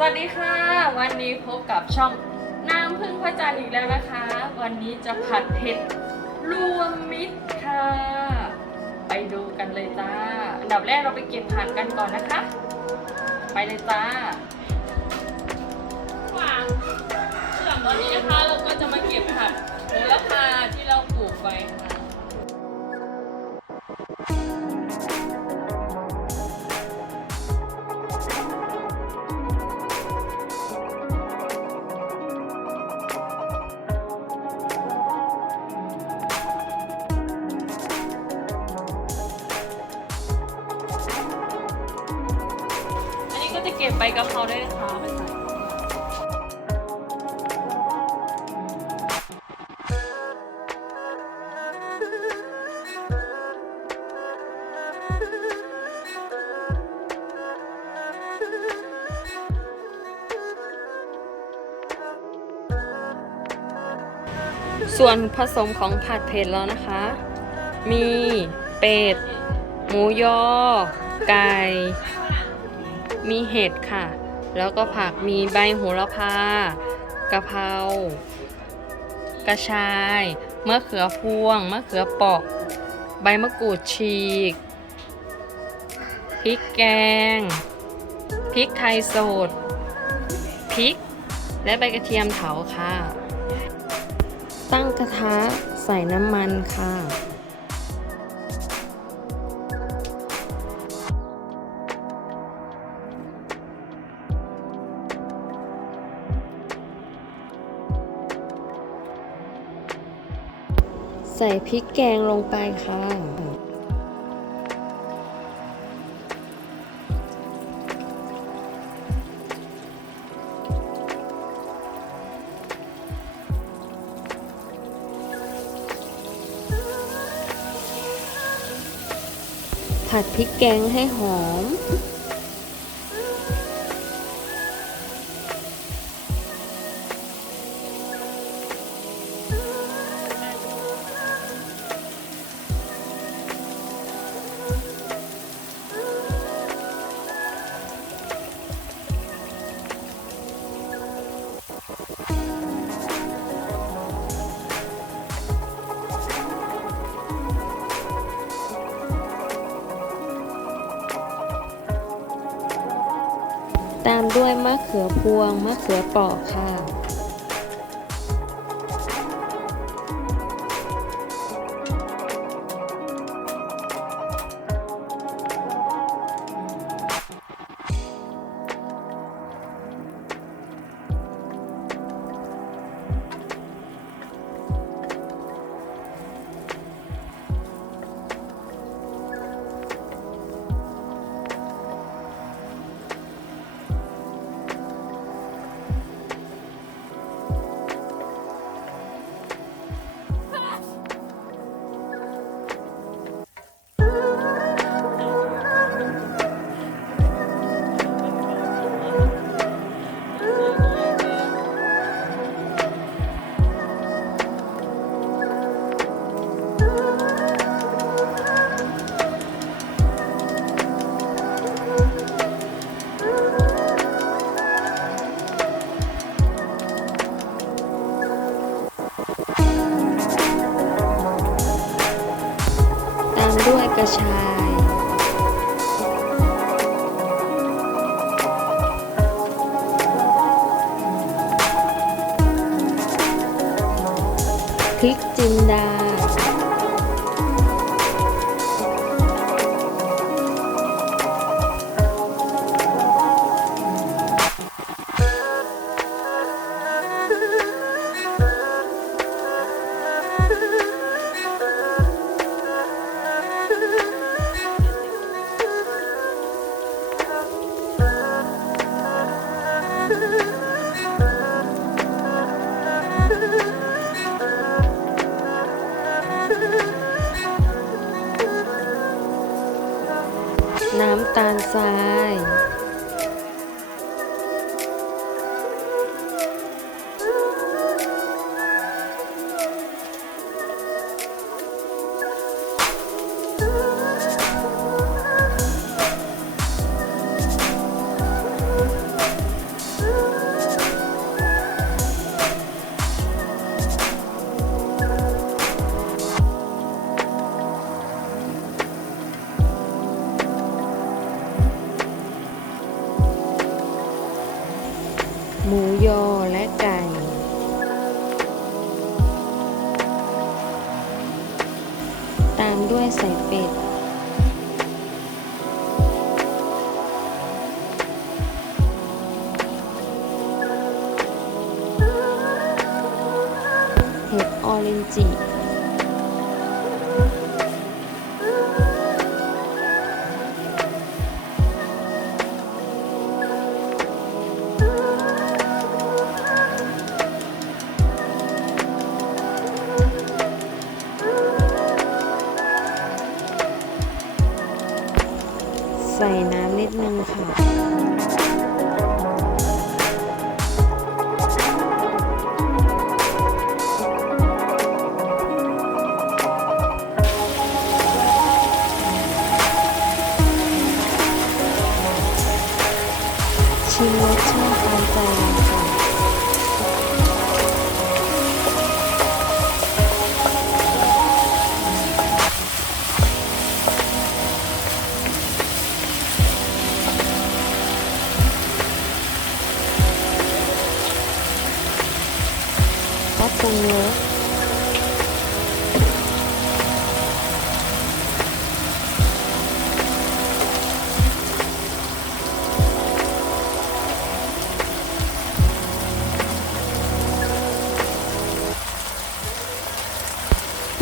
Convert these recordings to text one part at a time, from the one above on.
สวัสดีค่ะ วันนี้พบกับช่องน้ำพึ่งพระจันทร์อีกแล้วนะคะ วันนี้จะผัดเผ็ดรวมมิตรค่ะ ไปดูกันเลยจ้า อันดับแรกเราไปเก็บผักกันก่อนนะคะ ไปเลยจ้าหวานส่วนตอนนี้นะคะเราก็จะมาเก็บผักโหระพาที่เราปลูกไว้ค่ะ เก็บใบกะเพราด้วยนะคะไปใส่ส่วนผสมของผัดเผ็ดแล้วนะคะ มีเป็ด หมูยอ ไก่ มีเห็ดค่ะ แล้วก็ผักมีใบโหระพากะเพรากระชายมะเขือพวงมะเขือเปอกใบมะกรูดฉีกพริกแกงพริกไทยสดพริก และใบกระเทียมเถาค่ะ ตั้งกระทะใส่น้ำมันค่ะ ใส่พริกแกงลงไปค่ะ ผัดพริกแกงให้หอม ตามด้วยมะเขือพวงมะเขือปอกค่ะ พริกจินดา น้ำตาลทราย หมูยอและไก่ ตามด้วยใส่เป็ด เห็ดออเรนจิ ใส่น้ำนิดนึงค่ะ ชิมรสชาติตามใจเราค่ะ ก็ป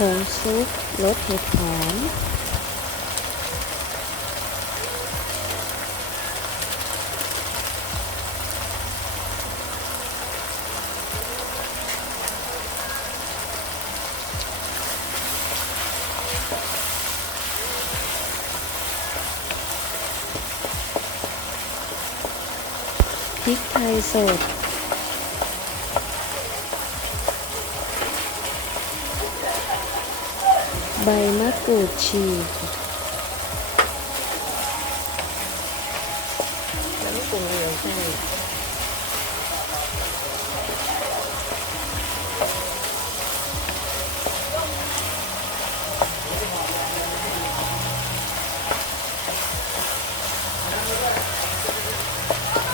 รุงรสผ พริกไทยสด ใบมะกรูดฉีก แล้วไม่ปรุงเลยใช่ไหม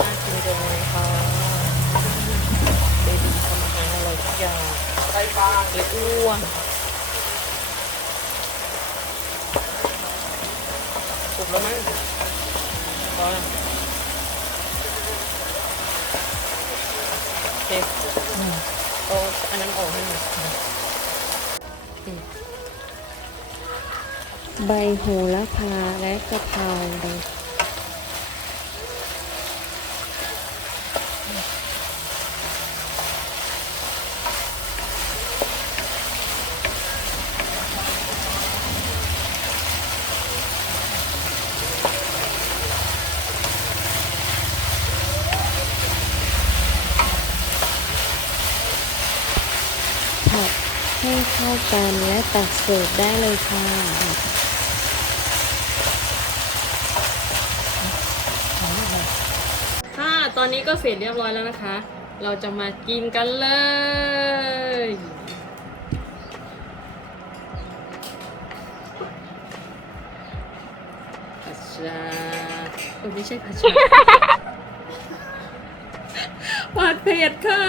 น่ากินจังเลยค่ะเบบีทำอาหารอร่อยทุกอย่างเลยอ้วนสุก แล้วมั้งพอแล้วโอ้อาอันนั้นออกให้หน่อยใบโหระพาและกะเพรา ให้เข้ากันและตักเสิร์ฟได้เลยค่ะ ค่ะ ตอนนี้ก็เสร็จเรียบร้อยแล้วนะคะ เราจะมากินกันเลย ผัดชาเออไม่ใช่ผัดชาผัดเผ็ดค่ะ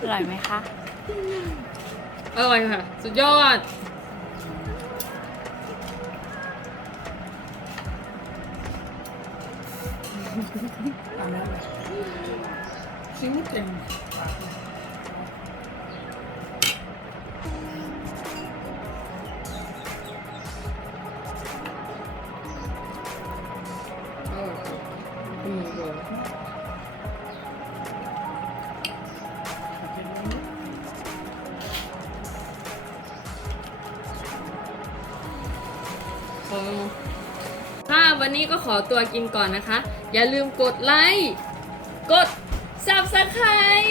อร่อยไหมคะ อร่อยค่ะ สุดยอดคิ้วเต็ม วันนี้ก็ขอตัวกินก่อนนะคะ อย่าลืมกดไลค์ กด subscribe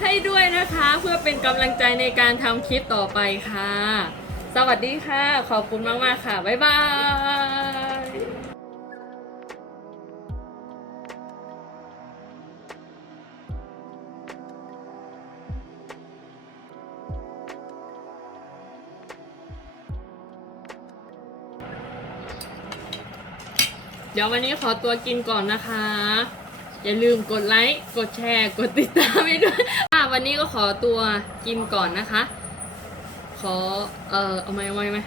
ให้ด้วยนะคะ เพื่อเป็นกำลังใจในการทำคลิปต่อไปค่ะ สวัสดีค่ะ ขอบคุณมาก ๆ ค่ะ บ๊ายบาย เดี๋ยววันนี้ขอตัวกินก่อนนะคะ อย่าลืมกดไลค์กดแชร์ กดติดตามให้ด้วยค่ะวันนี้ก็ขอตัวกินก่อนนะคะ ขอเอ่อเอาไหมเอาไหม